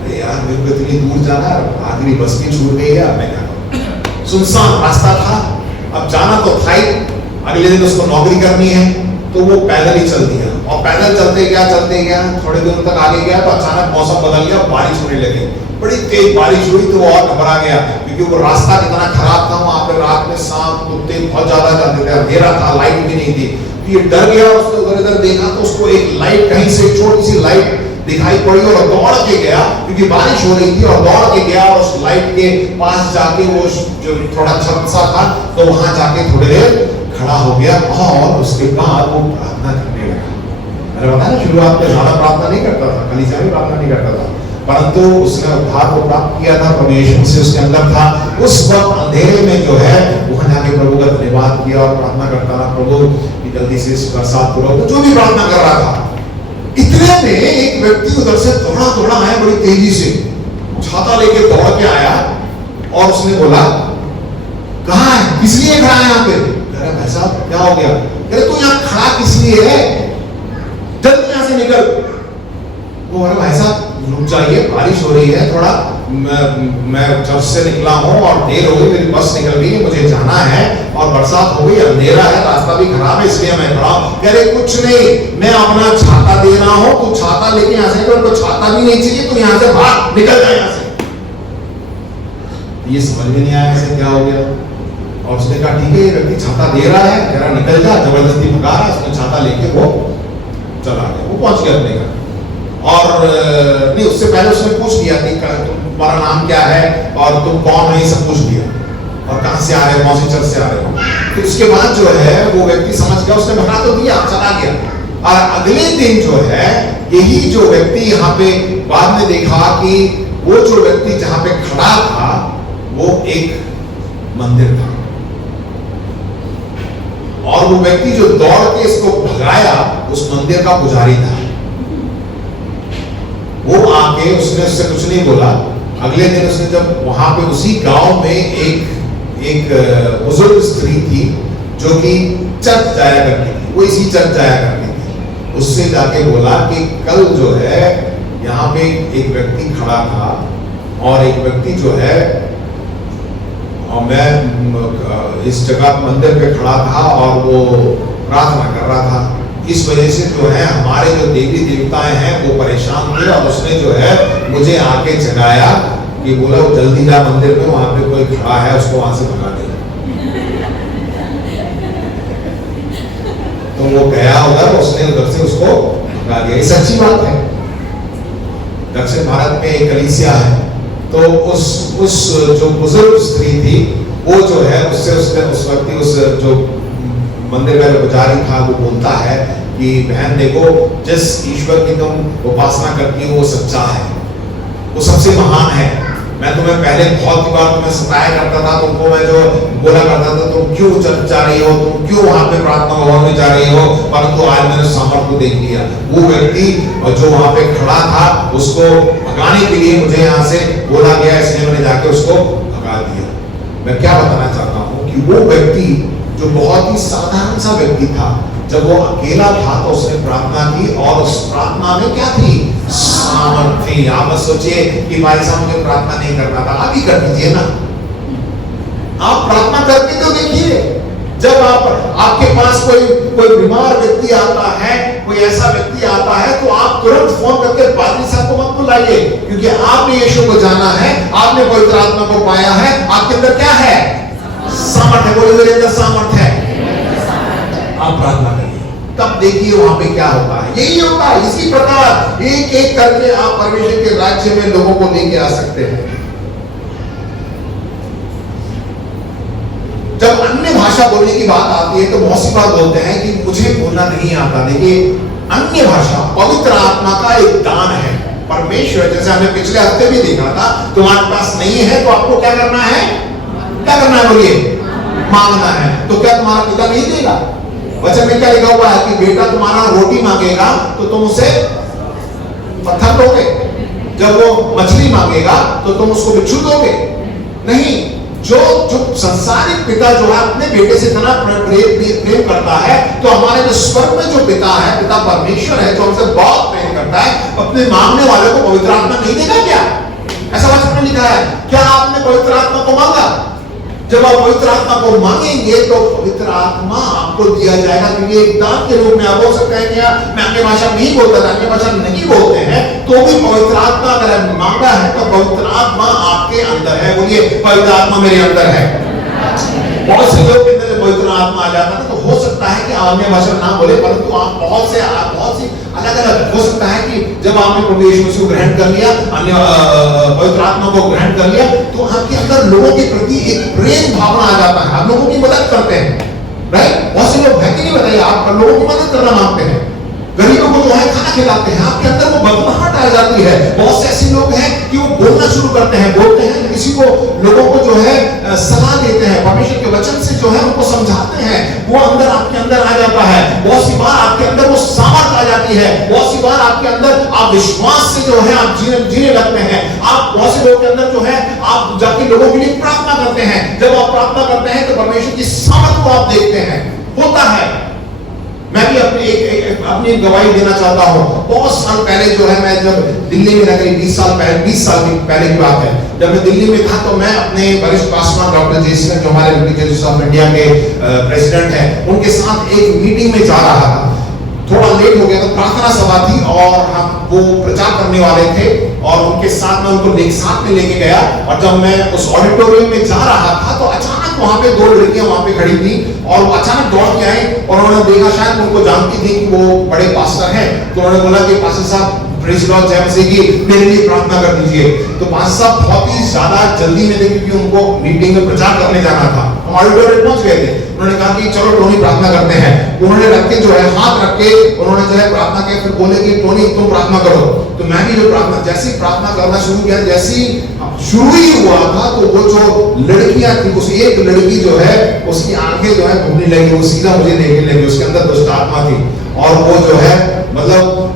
अरे यार मेरे को इतनी दूर जाना है, आखिरी बस भी छूट गई है, अब मैं क्या करूं? सुनसान रास्ता था, अब जाना तो था ही, अगले दिन उसको नौकरी करनी है, तो वो पैदल ही चल दिया और पैदल चलते गया, थोड़े दिन तक आगे गया तो अचानक मौसम बदल गया, बारिश होने लगी, बड़ी तेज बारिश हुई तो वो और घबरा गया क्योंकि वो रास्ता कितना खराब था। वहां पे रात में सांप कुत्ते बहुत ज्यादा चलते थे, अंधेरा था, लाइट भी नहीं थी, तो ये डर गया और उसने उधर इधर देखा तो उसको एक लाइट, कहीं से छोटी सी लाइट दिखाई पड़ी और दौड़ के गया क्योंकि बारिश हो रही थी और दौड़ के गया और उस लाइट के पास जाके वो जो थोड़ा छत सा था तो वहां जाके थोड़ी देर खड़ा हो गया और उसके बाद वो प्रार्थना करने लगा। मैंने बताया ना शुरुआत में ज्यादा प्रार्थना नहीं करता था, कलीसिया में प्रार्थना नहीं करता था, परंतु उसने उद्धार को प्राप्त किया था, परमेश्वर से उसके अंदर था। उस वक्त अंधेरे में जो है वहां जाके प्रभु का धन्यवाद किया और प्रार्थना करता था, प्रभु कि जल्दी से इस बरसात पूरा हो, जो भी प्रार्थना कर रहा था। इतने में एक व्यक्ति उधर से दौड़ा आया बड़ी तेजी से, छाता लेके दौड़ के आया और उसने बोला कहाँ है, किस लिए खड़ा है यहाँ पे? अरे भाई साहब क्या हो गया? अरे तू यहाँ खड़ा किस लिए है, जल्दी यहाँ से निकल। वो अरे भाई साहब रुक जाइए, बारिश हो रही है, थोड़ा मैं चर्च से निकला हूँ और देर हो गई, मेरी बस निकल गई, मुझे जाना है और बरसात हो गई, अंधेरा है, रास्ता भी खराब है, इसलिए मैं खड़ा हूँ। कह रहे कुछ नहीं, मैं अपना छाता दे रहा हूँ, तू छाता लेके यहाँ से निकल, तो छाता भी नहीं चाहिए, तो यहाँ से भाग निकल जाए यहाँ से। ये समझ में नहीं आया ऐसे क्या हो गया और उसने कहा ठीक है ये व्यक्ति छाता दे रहा है, कह रहा निकल जा, जबरदस्ती भगा रहा है, उसने छाता लेके वो चला गया, वो पहुंच गया अपने घर। और नहीं उससे पहले उसने पूछ लिया कि तुम्हारा नाम क्या है और तुम कौन हो, ये सब पूछ लिया और कहां से आ रहे हो, कौन से चर्च से आ रहे हो। तो उसके बाद जो है वो व्यक्ति समझ गया, उसने भगा तो दिया, चला गया। और अगले दिन जो है यही जो व्यक्ति यहाँ पे बाद में देखा कि वो जो व्यक्ति जहां पे खड़ा था वो एक मंदिर था और वो व्यक्ति जो दौड़ के इसको भगाया उस मंदिर का पुजारी था। वो आके उससे कुछ नहीं बोला। अगले दिन उसने जब वहां पे उसी गांव में एक बुजुर्ग स्त्री थी जो कि चर्च जाया करती थी, वो इसी चर्च जाया करती थी, उससे जाके बोला कि कल जो है यहाँ पे एक व्यक्ति खड़ा था और एक व्यक्ति जो है और मैं इस जगह मंदिर पे खड़ा था और वो प्रार्थना कर रहा था। इस वजह से जो है हमारे जो देवी देवताएं हैं वो परेशान थे और उसने जो है मुझे आके जगाया कि बोला वो जल्दी जा मंदिर में, वहां पे कोई खड़ा है, उसको वहां से भगा दे। तो वो गया उधर, उसने उधर से उसको भगा दिया। ये सच्ची बात है। दक्षिण भारत में एक कलीसिया है, तो उस जो बुजुर्ग स्त्री थी वो जो है उससे उसने उस व्यक्ति उस जो मंदिर का जो पुजारी था वो बोलता है कि बहन देखो, जिस ईश्वर की तुम उपासना करती हो वो सच्चा है, वो सबसे महान है। मैं तुम्हें पहले बहुत बार तुम्हें सताया करता था, तुमको मैं जो बोला करता था तुम क्यों जा रही हो, तुम क्यों वहां पे प्रार्थना भवन में जा रही हो, परंतु आज मैंने सामर्थ्य को देख लिया। वो व्यक्ति जो वहां पे खड़ा था उसको भगाने के लिए मुझे यहाँ से बोला गया, इसलिए मैंने जाके उसको भगा दिया। मैं क्या बताना चाहता हूँ कि वो व्यक्ति जो बहुत ही साधारण सा व्यक्ति था, जब वो अकेला था तो उसने प्रार्थना की और उस प्रार्थना में क्या थी? सामर्थ्य। आप बस सोचिए कि भाई साहब मुझे प्रार्थना नहीं करना था, आप ही कर दीजिए ना। आप प्रार्थना करके तो देखिए। जब आपके पास कोई बीमार व्यक्ति आता है, कोई ऐसा व्यक्ति आता है, तो आप तुरंत फोन करके पादरी साहब को मत बुलाइए, क्योंकि आपने यीशु को जाना है, आपने पवित्र आत्मा को पाया है, आपके अंदर क्या है? सामर्थ्य। बोलिए मेरे अंदर सामर्थ्य है। आप प्रार्थना करिए, तब देखिए वहां पे क्या होता है। यही होता है। इसी प्रकार एक एक करके आप परमेश्वर के राज्य में लोगों को लेके आ सकते हैं। जब अन्य भाषा बोलने की बात आती है तो बहुत सी बात बोलते हैं कि मुझे बोलना नहीं आता। देखिए, अन्य भाषा पवित्र आत्मा का एक दान है। परमेश्वर, जैसे हमने पिछले हफ्ते भी देखा था, तुम्हारे पास नहीं है तो आपको क्या करना है? क्या करना है? बोलिए, मांगना है। तो क्या तुम्हारा पिता नहीं देगा? वचन में क्या लिखा हुआ है कि बेटा तुम्हारा रोटी मांगेगा तो तुम उसे पत्थर दोगे, जब वो मछली मांगेगा तो तुम उसको बिच्छू दोगे? नहीं। जो संसारिक पिता जो है अपने बेटे से इतना प्रेम करता है, तो हमारे जो स्वर्ग में जो पिता है, पिता परमेश्वर है, जो हमसे बहुत प्रेम करता है, अपने मांगने वाले को पवित्र आत्मा नहीं देगा क्या? ऐसा वचन में लिखा है। क्या आपने पवित्र आत्मा को मांगा? जब आप पवित्र आत्मा को मांगेंगे तो पवित्र आत्मा आपको दिया जाएगा, क्योंकि एक दान के रूप में। आप बोल सकते हैं कि मैं अन्य भाषा नहीं बोलता था, अन्य भाषा नहीं बोलते हैं, तो भी पवित्र आत्मा अगर मांगा है तो पवित्र आत्मा आपके अंदर है। बोलिए, पवित्र आत्मा मेरे अंदर है। बहुत से लोग के अंदर पवित्र आत्मा आ जाता है तो हो सकता है कि अन्य भाषा ना बोले, परंतु आप बहुत सी अलग अलग हो सकता है कि जब आपने प्रभु यीशु मसीह को ग्रहण कर लिया, अन्य पवित्र आत्मा को ग्रहण कर लिया, तो आपके अंदर लोगों के प्रति एक प्रेम भावना आ जाता है। आप लोगों की मदद करते हैं, राइट? बहुत से लोग है कि नहीं बताइए, आप लोगों की मदद करना मांगते हैं, गरीबों को जो है खाना खिलाते हैं, आपके अंदर वो बदलाहट आ जाती है। बहुत से ऐसे लोग हैं कि वो बोलना शुरू करते हैं, बोलते हैं, किसी को लोगों को जो है सलाह देते हैं, परमेश्वर के वचन से जो है उनको समझाते हैं, वो अंदर आपके अंदर आ जाता है। बहुत सी बार आपके अंदर वो सामर्थ आ जाती है, बहुत सी बार आपके अंदर आप विश्वास से जो है आप जीने लगते हैं। आप बहुत से लोगों के अंदर जो है आप जाके लोगों के लिए प्रार्थना करते हैं। जब आप प्रार्थना करते हैं तो परमेश्वर की सामर्थ को आप देखते हैं। होता है। मैं भी अपनी गवाही देना चाहता हूँ। बहुत साल पहले जो है, मैं जब दिल्ली में रह गई, 20 साल पहले की बात है, जब मैं दिल्ली में था तो मैं अपने वरिष्ठ पासवान डॉक्टर जयसिंह, जो हमारे रिलीजियस ऑफ इंडिया के प्रेसिडेंट हैं, उनके साथ एक मीटिंग में जा रहा था। थोड़ा लेट हो गया, तो प्रार्थना सभा थी और हम वो प्रचार करने वाले थे और उनके साथ में उनको साथ में लेके गया। और जब मैं उस ऑडिटोरियम में जा रहा था तो अचानक वहां पे 2 लड़कियां वहां पे खड़ी थी और वो अचानक दौड़ के आई और उन्होंने देखा, शायद उनको जानती थी कि वो बड़े पास्टर हैं, तो उन्होंने बोला कि पास्टर साहब, प्रेज़ लॉर्ड, जय मसीह की, मेरे लिए प्रार्थना कर दीजिए। तो पास्टर साहब बहुत ही ज्यादा जल्दी में थे, क्योंकि उनको मीटिंग में प्रचार करने जाना था। हम ऑडिटोरियम पहुंच गए थे। उन्होंने कहा कि चलो टोनी प्रार्थना करते हैं। उन्होंने रख के जो है हाथ रख के उन्होंने जो है प्रार्थना की, फिर बोले कि टोनी तुम प्रार्थना करो। तो मैं भी जो जैसी प्रार्थना करना शुरू किया, जैसी शुरू ही हुआ था, तो वो जो लड़कियां थी, उस एक लड़की जो है उसकी आंखें जो है घूमने लगी, वो सीधा मुझे देखने लगी, उसके अंदर दुष्ट आत्मा थी और वो जो है मतलब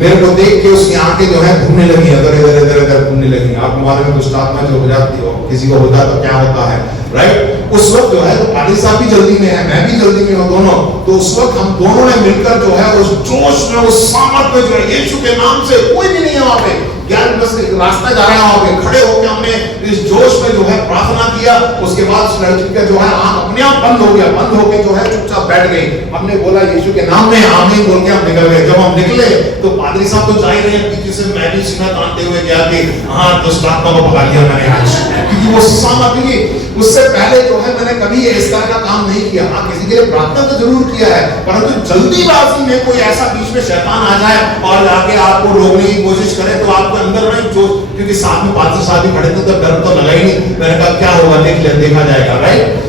मेरे को देख के उसकी आंखें जो है घूमने लगी, इधर इधर इधर घूमने लगी। आप हमारे में दुष्ट आत्मा जो हो जाती है, किसी को होता है तो क्या होता है, राइट? उस वक्त जो है तो पाटिल साहब भी जल्दी में है, मैं भी जल्दी में हूँ, दोनों। तो उस वक्त हम दोनों ने मिलकर जो है उस जोश में, उस सामर्थ में जो है, यीशु के नाम से, कोई भी नहीं है वहां पे, ज्ञान बस रास्ता जा रहा होगा, खड़े होकर हमने इस जोश में जो है प्रार्थना किया, उसके बाद उस लड़की का जो है आंख अपने आप बंद हो गया, बंद होके जो है चुपचाप बैठ गई। हमने बोला यीशु के नाम में आमीन बोल के हम निकल गए। जब हम निकले तो पादरी साहब तो जा ही रहे हैं, पीछे से मैं भी सीना तानते हुए गया कि हाँ दुष्ट आत्मा को भगा लिया मैंने आज, क्योंकि वो सामग्री उससे पहले जो है मैंने कभी इस तरह का काम नहीं किया। हाँ किसी के लिए प्रार्थना तो जरूर किया है, परंतु जल्दीबाजी में कोई ऐसा बीच में शैतान आ जाए और आके आपको रोकने की कोशिश करे तो आपके अंदर में जो, क्योंकि साथ में 5 साल भी खड़े थे तो डर तो लगा ही नहीं। मैंने कहा क्या होगा देखा जाएगा, right.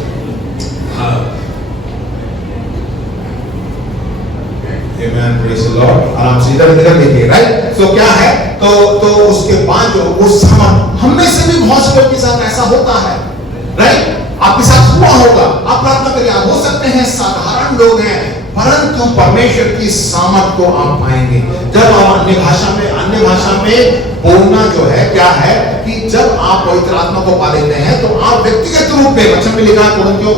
Amen, praise the Lord। आराम से इधर देखिए, राइट। तो क्या है, तो उसके बाद जो उस समय हम में से भी बहुत से लोग के साथ ऐसा होता है, राइट। आपके साथ हुआ होगा, आप प्रार्थना करिए। आप हो सकते हैं साधारण लोग हैं, परंतु परमेश्वर की सामर्थ को आप पाएंगे जब आप अन्य भाषा में बोलना जो है क्या है कि जब आप पवित्र आत्मा को पा लेते हैं तो आप व्यक्तिगत रूप में, वचन में लिखा है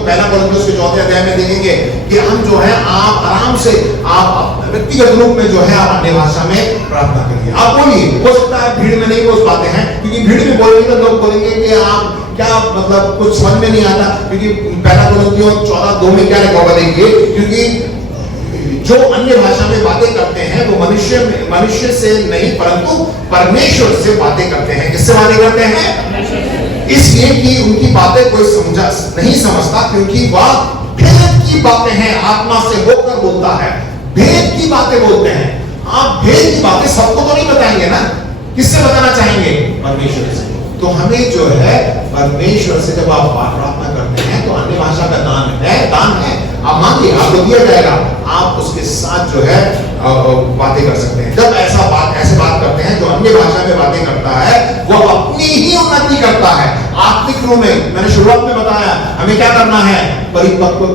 पहला कोरिन्थियों के 4 अध्याय में देखेंगे कि हम जो है आप आराम से आप व्यक्तिगत रूप में जो है आप अन्य भाषा में प्रार्थना करिए। आप बोलिए, हो सकता है भीड़ में नहीं बोल पाते हैं, क्योंकि भीड़ में बोलेंगे तो लोग बोलेंगे कि आप क्या मतलब कुछ समझ में नहीं आता, क्योंकि पहला कोरिन्थियों 14:2 में क्या लिखा होगा देखिए, क्योंकि जो अन्य भाषा में बातें करते हैं वो मनुष्य से नहीं परंतु परमेश्वर से बातें करते हैं। किससे बातें करते हैं? इसलिए कि उनकी बातें कोई नहीं समझता, क्योंकि वह भेद की बातें हैं, आत्मा से होकर बोलता है, भेद की बातें बोलते हैं। आप भेद की बातें सबको तो नहीं बताएंगे ना, किससे बताना चाहेंगे? परमेश्वर से। तो हमें जो है परमेश्वर से जब आप प्रार्थना करते हैं तो अन्य भाषा का दान है, आप मांगिए, आपको दिया जाएगा। आप उसके साथ जो है बातें कर सकते हैं। जब ऐसे बात करते हैं, जो अन्य भाषा में बातें करता है वो अपनी ही उन्नति करता है आत्मिक रूप में। मैंने शुरुआत में बताया हमें क्या करना है, परिपक्व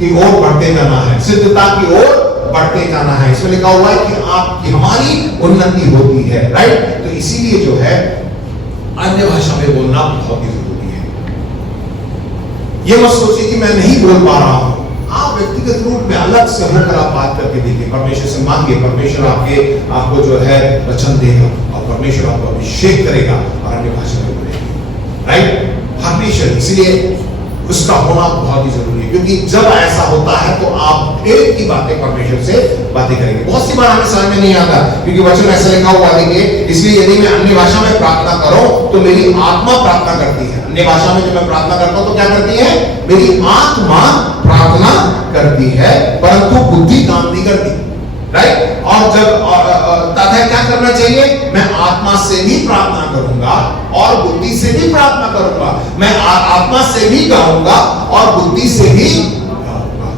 की ओर बढ़ते जाना है, सिद्धता की ओर बढ़ते जाना है। इसमें लिखा हुआ है कि आपकी हमारी उन्नति होती है, राइट। तो इसीलिए जो है अन्य भाषा में बोलना बहुत ही जरूरी है। ये मत सोचिए कि मैं नहीं बोल पा रहा हूं, आप व्यक्तिगत रूप में अलग से होकर आप बात करके देखिए, परमेश्वर से मांगिए, परमेश्वर आपको जो है वचन देगा और परमेश्वर आपको अभिषेक करेगा और अन्य भाषा में बोलेगा, राइट। परमेश्वर, इसलिए उसका होना बहुत ही जरूरी है, क्योंकि जब ऐसा होता है तो आप भेद की बातें परमेश्वर से बातें करेंगे। बहुत सी बार हमें समझ में नहीं आता, क्योंकि वचन ऐसा लिखा हुआ देखिए, इसलिए यदि मैं अन्य भाषा में प्रार्थना करूं तो मेरी आत्मा प्रार्थना करती है। अन्य भाषा में जब मैं प्रार्थना करता हूं तो क्या करती है? मेरी आत्मा प्रार्थना करती है, परंतु बुद्धि काम नहीं करती, राइट। और जब तथा क्या करना चाहिए? मैं आत्मा से भी प्रार्थना करूंगा और बुद्धि से भी प्रार्थना करूंगा। मैं आत्मा से भी गाऊंगा और बुद्धि से भी गाऊंगा।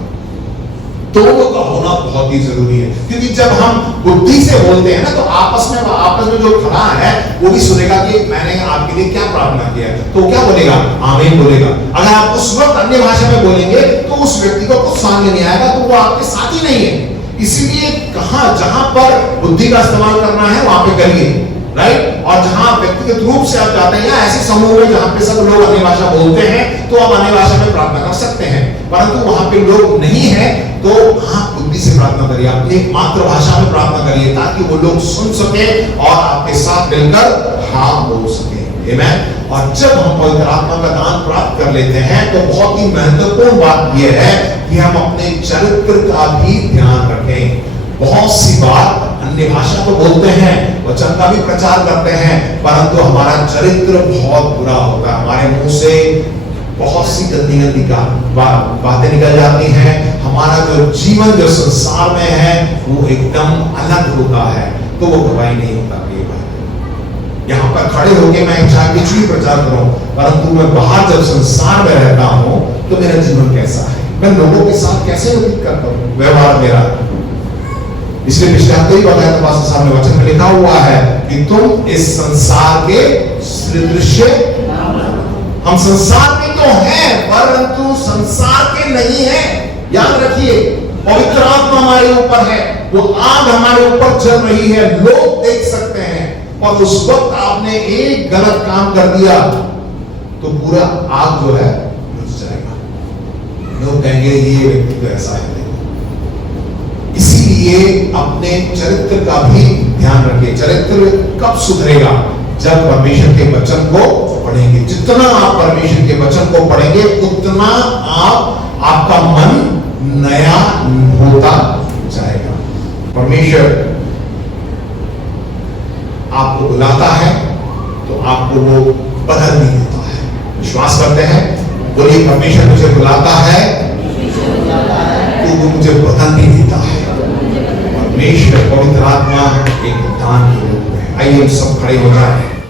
दोनों का होना बहुत ही जरूरी है, क्योंकि जब हम बुद्धि से बोलते हैं ना तो आपस में जो खड़ा है वो भी सुनेगा कि मैंने आपके लिए क्या प्रार्थना किया है, तो क्या बोलेगा? आमीन बोलेगा। अगर आप उस वक्त अन्य भाषा में बोलेंगे तो उस व्यक्ति को कुछ समझ में नहीं आएगा, तो वो आपके साथ ही नहीं है। इसीलिए जहां पर बुद्धि का इस्तेमाल करना है वहां पे करिए, राइट। और जहां व्यक्तिगत रूप से आप जाते हैं या ऐसे समूह में जहां पे सब लोग अन्य भाषा बोलते हैं तो आप अन्य भाषा में प्रार्थना कर सकते हैं, परंतु वहां पे लोग नहीं है तो आप बुद्धि से प्रार्थना करिए, अपनी मातृभाषा में प्रार्थना करिए, ताकि वो लोग सुन सके और आपके साथ मिलकर हाँ बोल सके। आमीन। और जब हम पवित्र आत्मा का दान प्राप्त कर लेते हैं तो बहुत ही महत्वपूर्ण बात यह है कि हम अपने चरित्र का भी ध्यान रखें। बहुत सी बार अन्य भाषा तो बोलते हैं, वचन का भी प्रचार करते हैं, परंतु हमारा चरित्र बहुत बुरा होता है। हमारे मुंह से बहुत सी गंदी बातें निकल जाती हैं। हमारा जो जीवन जो संसार में है वो एकदम अलग होता है, तो वो गवाही नहीं होता। यहाँ पर खड़े होके मैं चाहे कुछ भी प्रचार करूं, परंतु मैं बाहर जब संसार में रहता हूं तो मेरा जीवन कैसा है, मैं लोगों के साथ कैसे व्यतीत करता हूं, व्यवहार मेरा। इसलिए पिछले हफ्ते ही बताया था, पास्टर साहब ने वचन में लिखा हुआ है कि तुम इस संसार के सदृश, हम संसार के तो हैं परंतु संसार के नहीं है। याद रखिए, पवित्र आत्मा हमारे ऊपर है, वो आग हमारे ऊपर जल रही है, लोग देख सकते हैं। और उस वक्त आपने एक गलत काम कर दिया तो पूरा आग जो है बुझ जाएगा। लोग कहेंगे ये व्यक्ति तो ऐसा है। इसीलिए इसलिए अपने चरित्र का भी ध्यान रखिए। चरित्र कब सुधरेगा? जब परमेश्वर के वचन को पढ़ेंगे। जितना आप परमेश्वर के वचन को पढ़ेंगे उतना आपका मन नया होता जाएगा। परमेश्वर आपको बुलाता है तो आपको वो बदल नहीं देता है। विश्वास करते हैं? बोलिए, परमेश्वर मुझे बुलाता है तो वो मुझे बदल नहीं देता है। परमेश्वर पवित्र आत्मा एक दान के रूप में। आइए हम सब खड़े हो जाए।